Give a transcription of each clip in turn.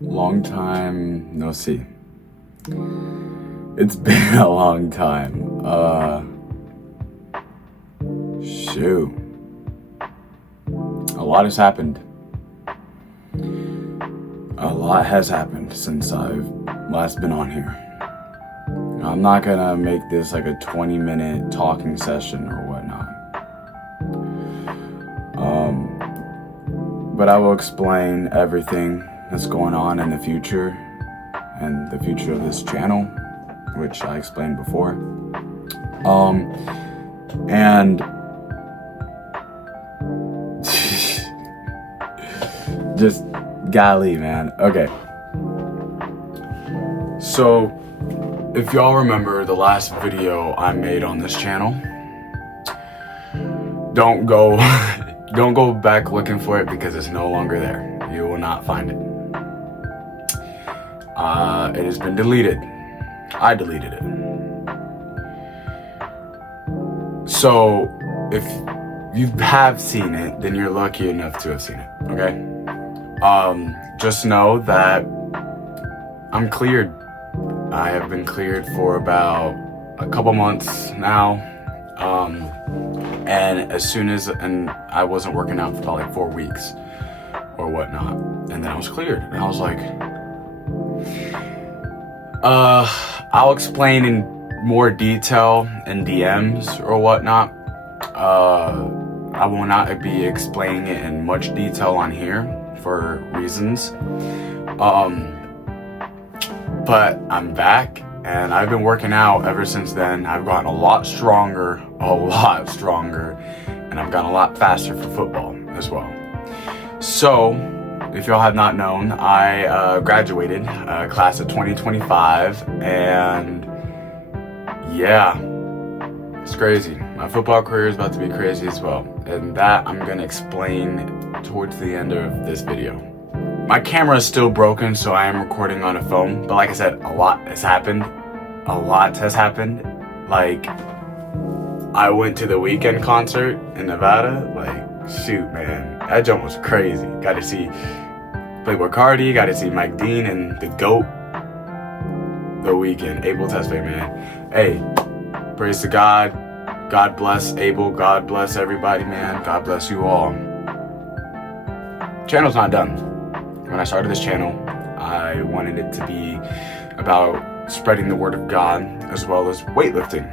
Long time no see. It's been a long time. Shoot. A lot has happened. A lot has happened since I've last been on here. I'm not gonna make this like a 20-minute talking session or whatnot. But I will explain everything that's going on in the future and the future of this channel, which I explained before. And just golly, man. Okay. So if y'all remember the last video I made on this channel, don't go back looking for it because it's no longer there. You will not find it. It has been deleted. I deleted it. So if you have seen it, then you're lucky enough to have seen it, okay? Just know that I'm cleared. I have been cleared for about a couple months now. And I wasn't working out for about like 4 weeks or whatnot. And then I was cleared. And I was like, I'll explain in more detail in DMs or whatnot. I will not be explaining it in much detail on here for reasons. But I'm back and I've been working out ever since then. I've gotten a lot stronger, and I've gotten a lot faster for football as well. So, if y'all have not known, I graduated class of 2025, and yeah, it's crazy. My football career is about to be crazy as well, and that I'm gonna explain towards the end of this video. My camera is still broken, so I am recording on a phone, but like I said, a lot has happened. Like, I went to the Weeknd concert in Nevada. Like, shoot, man, that jump was crazy. Got to see Playboi Carti, got to see Mike Dean and the GOAT, The Weeknd, Abel Tesfaye, man. Hey, praise to God. God bless Abel. God bless everybody, man. God bless you all. Channel's not done. When I started this channel, I wanted it to be about spreading the word of God as well as weightlifting.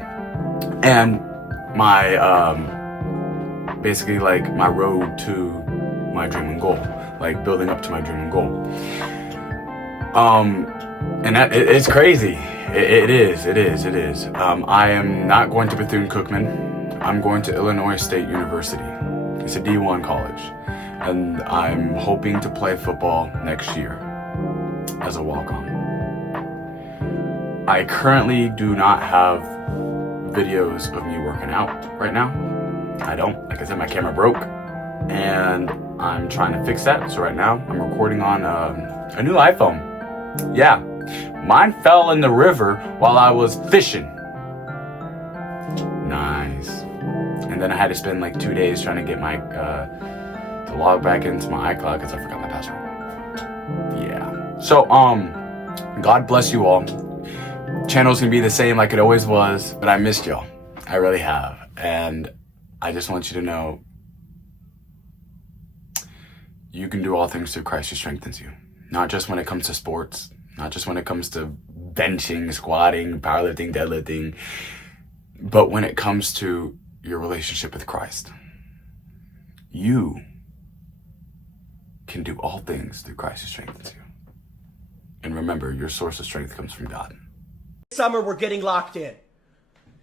And my, basically like my road to my dream and goal, like building up to my dream and goal. And it's crazy. It is. I am not going to Bethune-Cookman. I'm going to Illinois State University. It's a D1 college. And I'm hoping to play football next year as a walk-on. I currently do not have videos of me working out right now. I don't. Like I said, my camera broke, and I'm trying to fix that. So right now, I'm recording on a new iPhone. Yeah, mine fell in the river while I was fishing. Nice. And then I had to spend like 2 days trying to get my to log back into my iCloud because I forgot my password. Yeah. So God bless you all. Channel's gonna be the same like it always was, but I missed y'all. I really have. And I just want you to know you can do all things through Christ who strengthens you. Not just when it comes to sports, not just when it comes to benching, squatting, powerlifting, deadlifting, but when it comes to your relationship with Christ. You can do all things through Christ who strengthens you. And remember, your source of strength comes from God. Summer, we're getting locked in.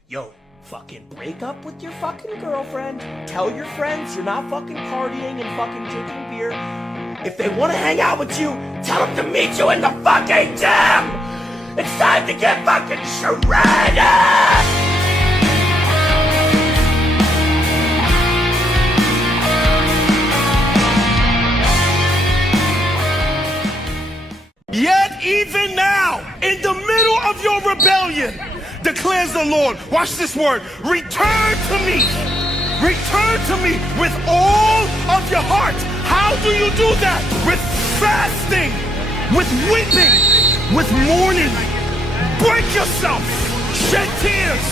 Yo, fucking break up with your fucking girlfriend. Tell your friends you're not fucking partying and fucking drinking beer. If they want to hang out with you, tell them to meet you in the fucking gym. It's time to get fucking shredded. Yet even now, in the middle of your rebellion, declares the Lord, watch this word, return to me, Return to me with all of your heart. How do you do that? With fasting, with weeping, with mourning. Break yourself. Shed tears.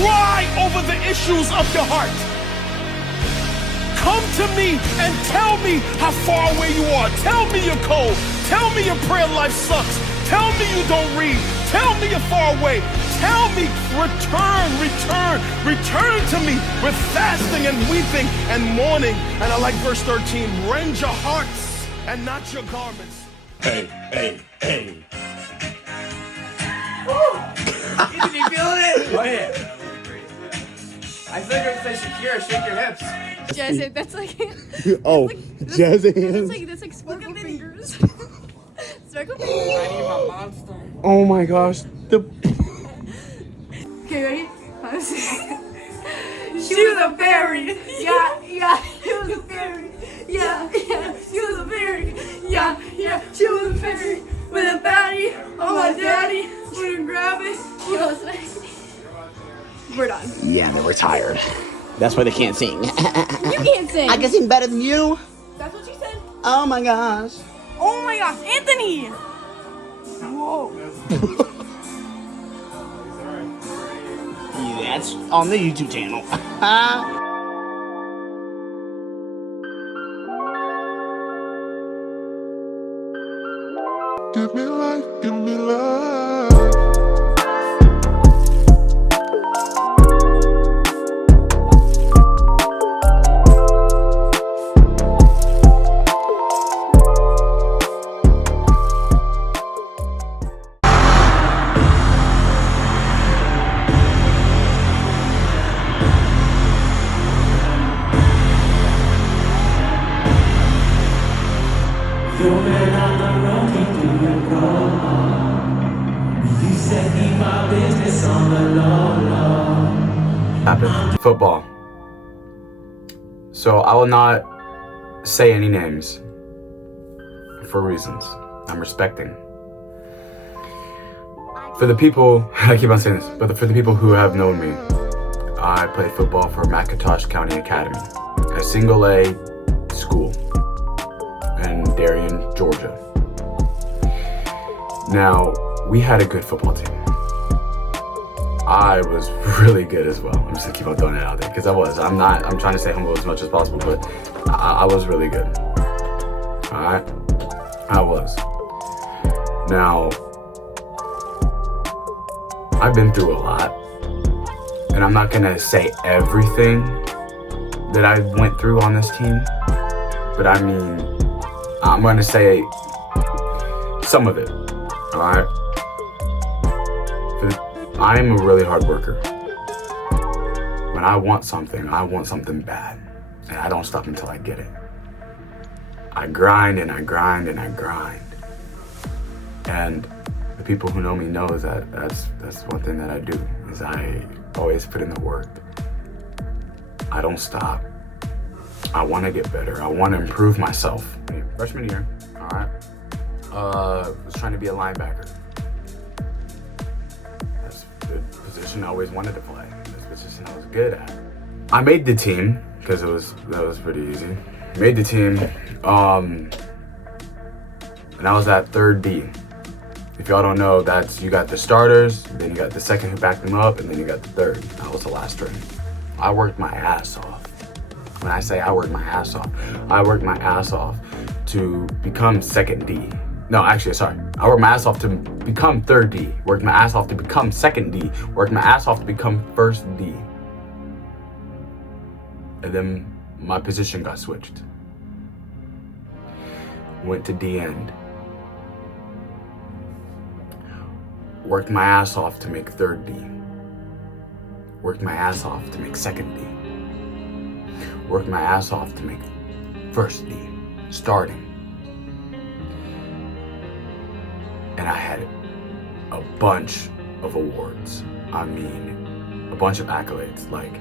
Cry over the issues of your heart. Come to me and tell me how far away you are. Tell me you're cold. Tell me your prayer life sucks. Tell me you don't read. Tell me you're far away. Tell me, return to me with fasting and weeping and mourning. And I like verse 13, rend your hearts and not your garments. Hey. Ethan, you feeling it? Oh yeah. I feel like I'm saying Shakira, shake your hips. Jazz, that's like Oh, jazz hands. that's like sparkle fingers. Sparkle fingers. I need my monster. Oh my gosh. Okay, ready? She was a fairy. Yeah. She was a fairy. Yeah. She was a fairy. Yeah. She was a fairy with a baddie. Oh my daddy wouldn't grab it. She was like, we're done. Yeah, they're retired. That's why they can't sing. You can't sing. I can sing better than you. That's what she said. Oh my gosh. Oh my gosh, Anthony. Whoa. That's on the YouTube channel. Give me life, give me love. Happened. Football. So I will not say any names for reasons I'm respecting. For the people, I keep on saying this, but for the people who have known me, I played football for McIntosh County Academy, a single A school in Darien, Georgia. Now, we had a good football team. I was really good as well. I'm just gonna keep on throwing it out there because I was. I'm trying to stay humble as much as possible, but I was really good. All right, I was. Now, I've been through a lot, and I'm not gonna say everything that I went through on this team, but I mean, I'm gonna say some of it. All right. I'm a really hard worker. When I want something bad. And I don't stop until I get it. I grind and I grind and I grind. And the people who know me know that that's one thing that I do, is I always put in the work. I don't stop. I want to get better. I want to improve myself. Freshman year, all right. Was trying to be a linebacker. Position I always wanted to play. This position I was good at. I made the team because that was pretty easy. Made the team, and I was at third D. If y'all don't know, that's you got the starters, then you got the second who backed them up, and then you got the third. That was the last string. I worked my ass off. When I say I worked my ass off to become second D. No, actually, sorry. I worked my ass off to become third D. Worked my ass off to become second D. Worked my ass off to become first D. And then my position got switched. Went to D end. Worked my ass off to make third D. Worked my ass off to make second D. Worked my ass off to make first D. Starting. And I had a bunch of awards. I mean, a bunch of accolades. Like,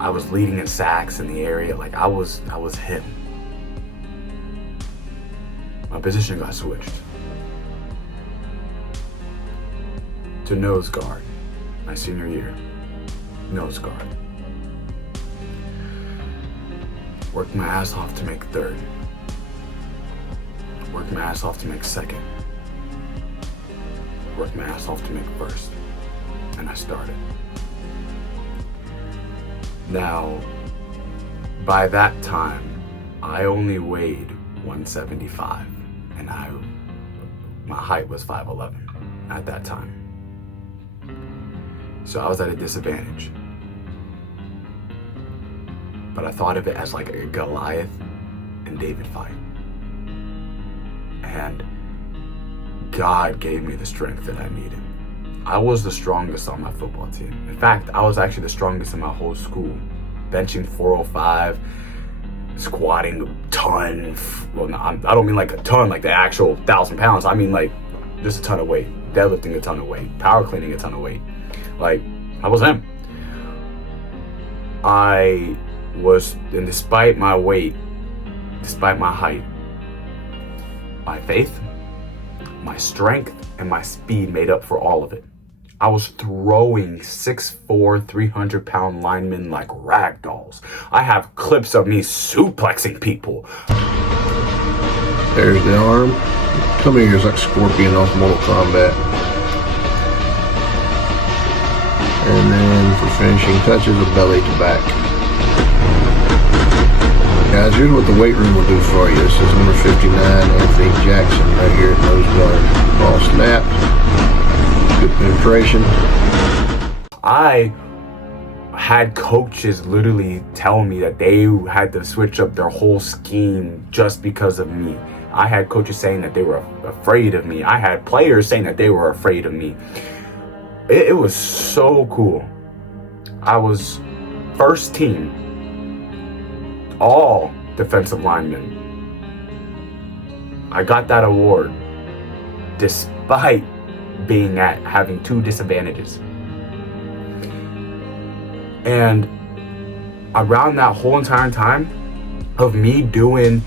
I was leading in sacks in the area. Like, I was him. My position got switched to nose guard my senior year. Nose guard. Worked my ass off to make third. Worked my ass off to make second. Worked my ass off to make first. And I started. Now, by that time, I only weighed 175, and my height was 5'11" at that time. So I was at a disadvantage. But I thought of it as like a Goliath and David fight. And God gave me the strength that I needed. I was the strongest on my football team. In fact, I was actually the strongest in my whole school. Benching 405, squatting a ton. Well, no, I don't mean like a ton, like the actual 1,000 pounds. I mean like just a ton of weight. Deadlifting a ton of weight. Power cleaning a ton of weight. Like, I was him. I was, and despite my weight, despite my height, my faith, my strength, and my speed made up for all of it. I was throwing 6'4", 300-pound linemen like rag dolls. I have clips of me suplexing people. There's the arm. Come here, it's like Scorpion off Mortal Kombat. And then for finishing touches, a belly to back. Guys, here's what the weight room will do for you. This is number 59, Anthony Jackson, right here at nose guard. Ball snapped. Good penetration. I had coaches literally tell me that they had to switch up their whole scheme just because of me. I had coaches saying that they were afraid of me. I had players saying that they were afraid of me. It was so cool. I was first team, all defensive linemen. I got that award despite having 2 disadvantages. And around that whole entire time of me doing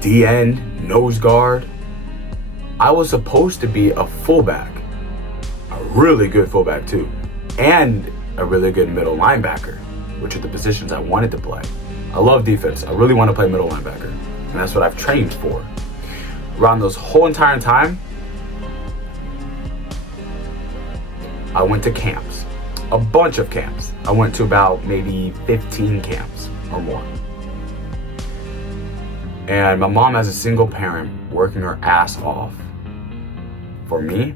DN, nose guard, I was supposed to be a fullback, a really good fullback too, and a really good middle linebacker, which are the positions I wanted to play. I love defense. I really want to play middle linebacker, and that's what I've trained for. Around this whole entire time, I went to camps, a bunch of camps. I went to about maybe 15 camps or more. And my mom, as a single parent, working her ass off for me,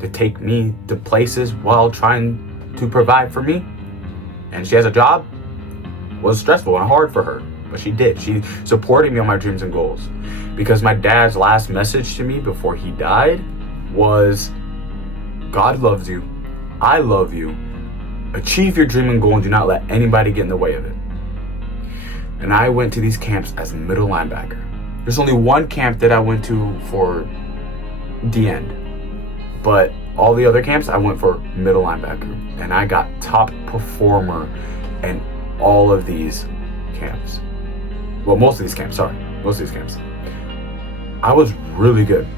to take me to places while trying to provide for me. And she has a job, was stressful and hard for her, but she did. She supported me on my dreams and goals. Because my dad's last message to me before he died was, God loves you, I love you, achieve your dream and goal and do not let anybody get in the way of it. And I went to these camps as a middle linebacker. There's only one camp that I went to for D-end, but all the other camps I went for middle linebacker. And I got top performer in all of these camps. Well, most of these camps, I was really good,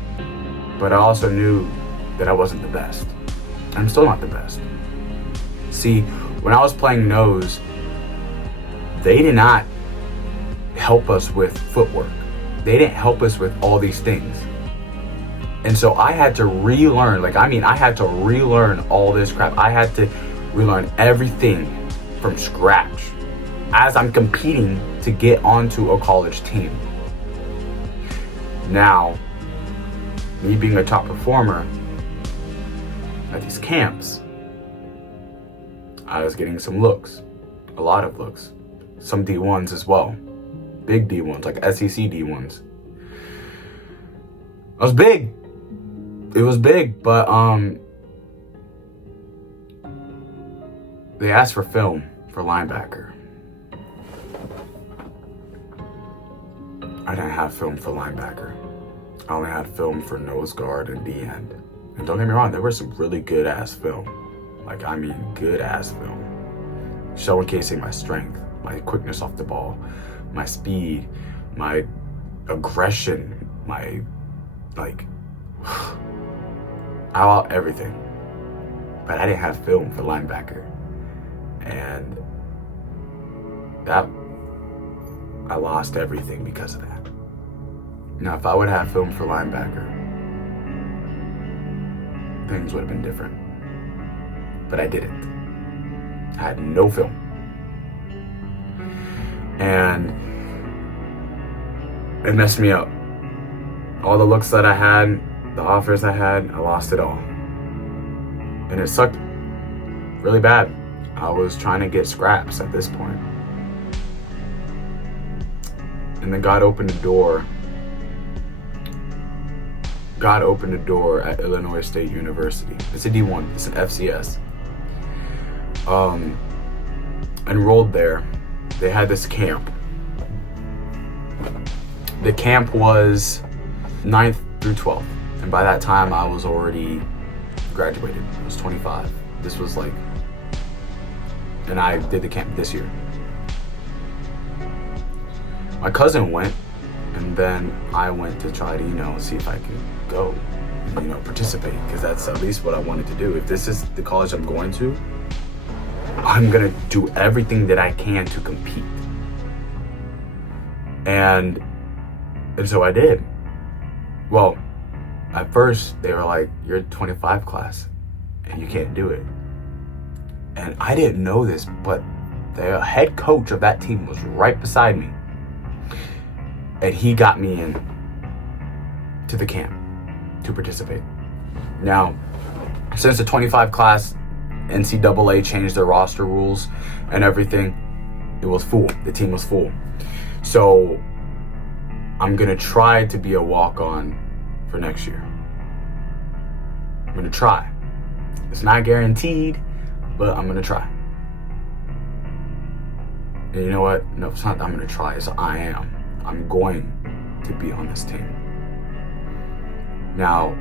but I also knew that I wasn't the best. I'm still not the best. See, when I was playing nose, they did not help us with footwork. They didn't help us with all these things. And so I had to relearn, I had to relearn all this crap. I had to relearn everything from scratch as I'm competing to get onto a college team. Now, me being a top performer at these camps, I was getting some looks, a lot of looks, some D1s as well, big D1s, like SEC D1s. I was big. It was big, but they asked for film for linebacker. I didn't have film for linebacker. I only had film for nose guard and D-end. And don't get me wrong, there was some really good ass film. Good ass film. Showcasing my strength, my quickness off the ball, my speed, my aggression, my everything. But I didn't have film for linebacker. And I lost everything because of that. Now, if I would have filmed for linebacker, things would have been different. But I didn't. I had no film. And it messed me up. All the looks that I had, the offers I had, I lost it all. And it sucked really bad. I was trying to get scraps at this point. And then God opened a door. God opened a door at Illinois State University. It's a D1, it's an FCS. Enrolled there. They had this camp. The camp was 9th through 12th. And by that time, I was already graduated. I was 25. This was like, and I did the camp this year. My cousin went, and then I went to try to, see if I could go, participate, because that's at least what I wanted to do. If this is the college I'm going to, I'm gonna do everything that I can to compete. And so I did. Well, at first they were like, you're a 25 class and you can't do it. And I didn't know this, but the head coach of that team was right beside me. And he got me in to the camp to participate. Now, since the 25 class, NCAA changed their roster rules and everything, it was full. The team was full. So I'm gonna try to be a walk-on for next year. I'm gonna try. It's not guaranteed, but I'm gonna try. And you know what? No, it's not that I'm gonna try, it's I am. I'm going to be on this team. Now,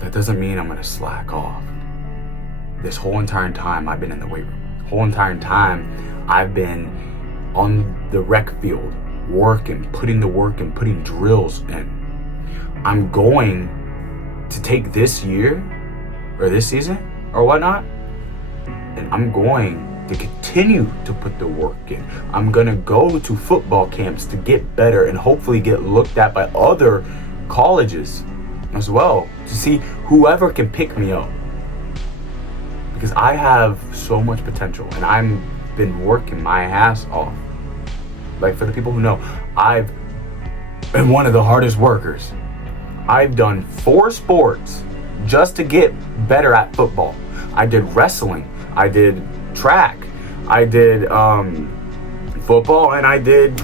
that doesn't mean I'm gonna slack off. This whole entire time I've been in the weight room. Whole entire time I've been on the rec field, working, putting the work in, putting drills in. I'm going to take this year, or this season, or whatnot, and I'm going to continue to put the work in. I'm gonna go to football camps to get better and hopefully get looked at by other colleges as well to see whoever can pick me up. Because I have so much potential and I've been working my ass off. Like, for the people who know, I've been one of the hardest workers. I've done 4 sports just to get better at football. I did wrestling, I did track, I did football, and I did,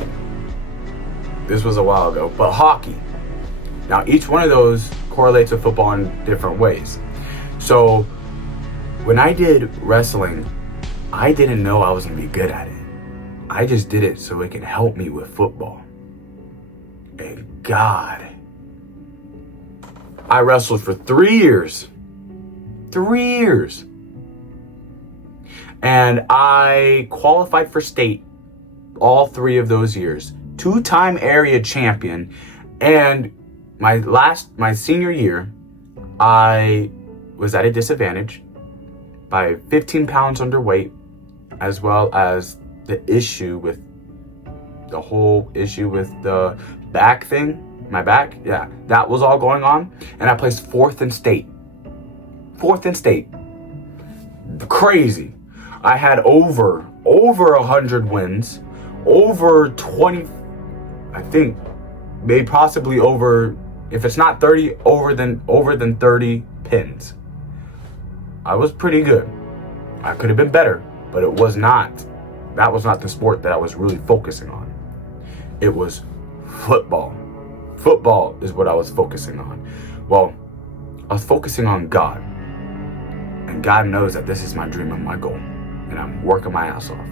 this was a while ago, but hockey. Now, each one of those correlates with football in different ways. So when I did wrestling, I didn't know I was gonna be good at it. I just did it so it can help me with football. And God, I wrestled for 3 years. 3 years. And I qualified for state all 3 of those years. 2-time area champion. And my senior year, I was at a disadvantage by 15 pounds underweight, as well as the whole issue with the back thing, my back, yeah, that was all going on. And I placed 4th in state. 4th in state. Crazy. I had over 100 wins, over 20, I think, maybe possibly over, if it's not 30, over than 30 pins. I was pretty good. I could have been better, but that was not the sport that I was really focusing on. It was football. Football is what I was focusing on. Well, I was focusing on God. And God knows that this is my dream and my goal. And I'm working my ass off.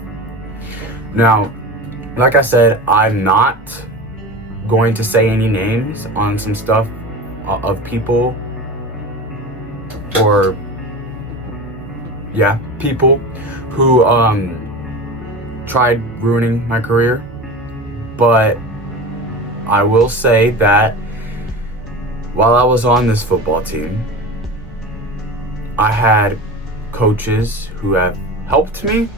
Now, like I said, I'm not going to say any names on some stuff of people or, yeah, people who tried ruining my career. But I will say that while I was on this football team, I had coaches who have helped me,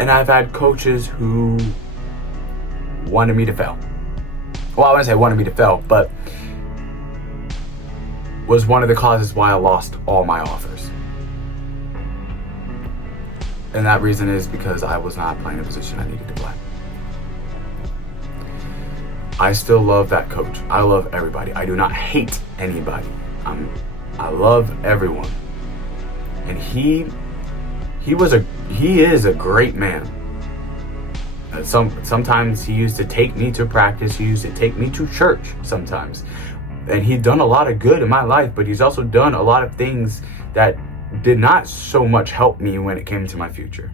and I've had coaches who wanted me to fail. Well, I wouldn't say wanted me to fail, but was one of the causes why I lost all my offers. And that reason is because I was not playing the position I needed to play. I still love that coach. I love everybody. I do not hate anybody. I love everyone. And he is a great man. Sometimes he used to take me to practice. He used to take me to church sometimes. And he'd done a lot of good in my life, but he's also done a lot of things that did not so much help me when it came to my future.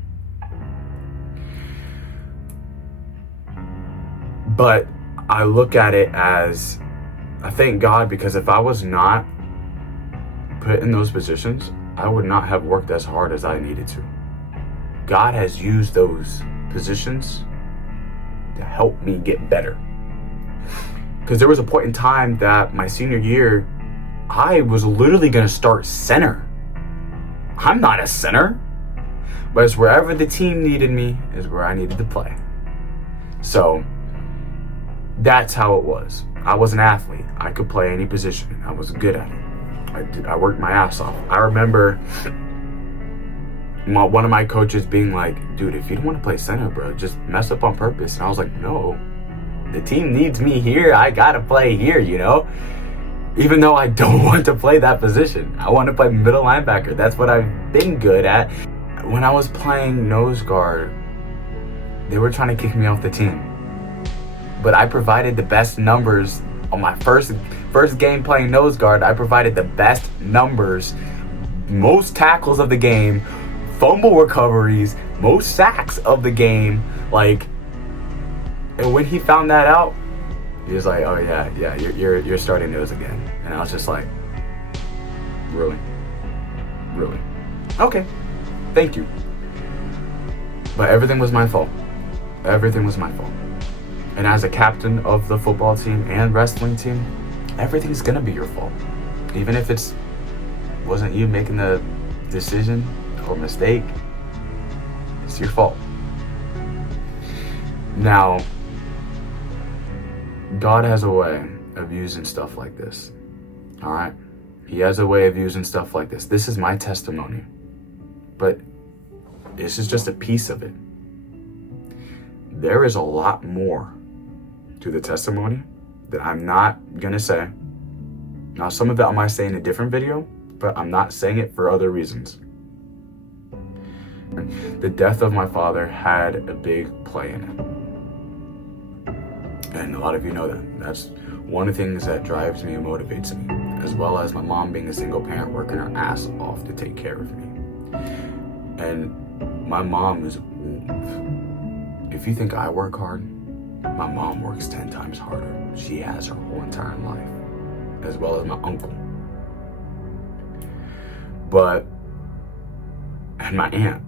But I look at it as, I thank God, because if I was not put in those positions, I would not have worked as hard as I needed to. God has used those positions to help me get better. Because there was a point in time that my senior year, I was literally going to start center. I'm not a center, but it's wherever the team needed me is where I needed to play. So that's how it was. I was an athlete. I could play any position. I was good at it. I worked my ass off. I remember one of my coaches being like, dude, if you don't want to play center, bro, just mess up on purpose. And I was like, no, the team needs me here. I got to play here, you know? Even though I don't want to play that position. I want to play middle linebacker. That's what I've been good at. When I was playing nose guard, they were trying to kick me off the team. But I provided the best numbers on my first game playing nose guard. I provided the best numbers, most tackles of the game, fumble recoveries, most sacks of the game. And when he found that out, he was like, "Oh yeah, you're starting nose again." And I was just like, "Really? Okay, thank you." But everything was my fault. Everything was my fault. And as a captain of the football team and wrestling team, everything's gonna be your fault. Even if wasn't you making the decision or mistake, it's your fault. Now, God has a way of using stuff like this. All right? He has a way of using stuff like this. This is my testimony. But this is just a piece of it. There is a lot more to the testimony that I'm not gonna say. Now, some of that I might say in a different video, but I'm not saying it for other reasons. The death of my father had a big play in it. And a lot of you know that. That's one of the things that drives me and motivates me, as well as my mom being a single parent working her ass off to take care of me. And my mom is, if you think I work hard, my mom works 10 times harder. She has her whole entire life, as well as my uncle. And my aunt,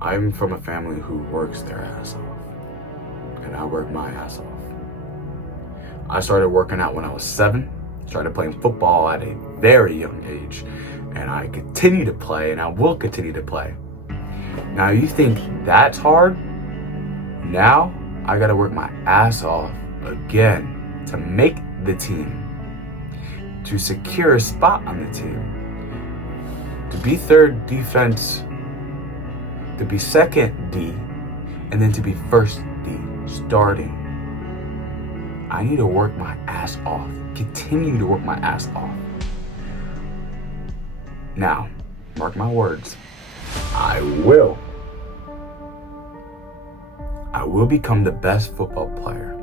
I'm from a family who works their ass off. And I work my ass off. I started working out when I was 7, started playing football at a very young age, and I continue to play, and I will continue to play. Now, you think that's hard? Now, I gotta work my ass off again to make the team, to secure a spot on the team, to be third defense, to be second D, and then to be first D, starting. I need to work my ass off, continue to work my ass off. Now, mark my words, I will become the best football player.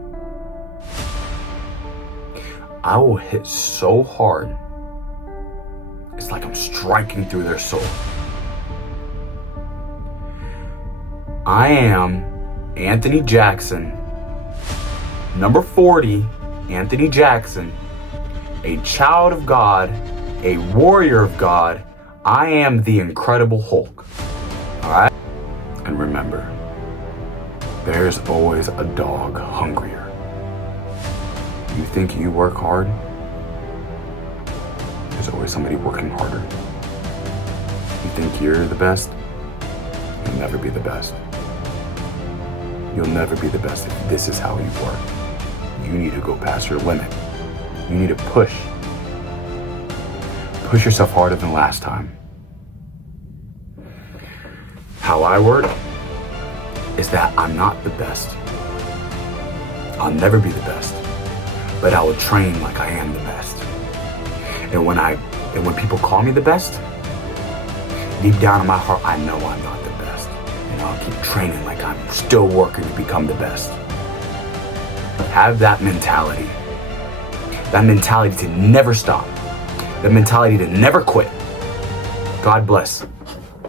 I will hit so hard, it's like I'm striking through their soul. I am Anthony Jackson, number 40, Anthony Jackson, a child of God, a warrior of God. I am the Incredible Hulk. All right? And remember, there's always a dog hungrier. You think you work hard? There's always somebody working harder. You think you're the best? You'll never be the best. you'll never be the best if this is how you work. You need to go past your limit. You need to push yourself harder than last time. How I work is that I'm not the best. I'll never be the best, but I will train like I am the best. And when people call me the best, deep down in my heart, I know I'm not the best. And I'll keep training like I'm still working to become the best. Have that mentality. That mentality to never stop. That mentality to never quit. God bless.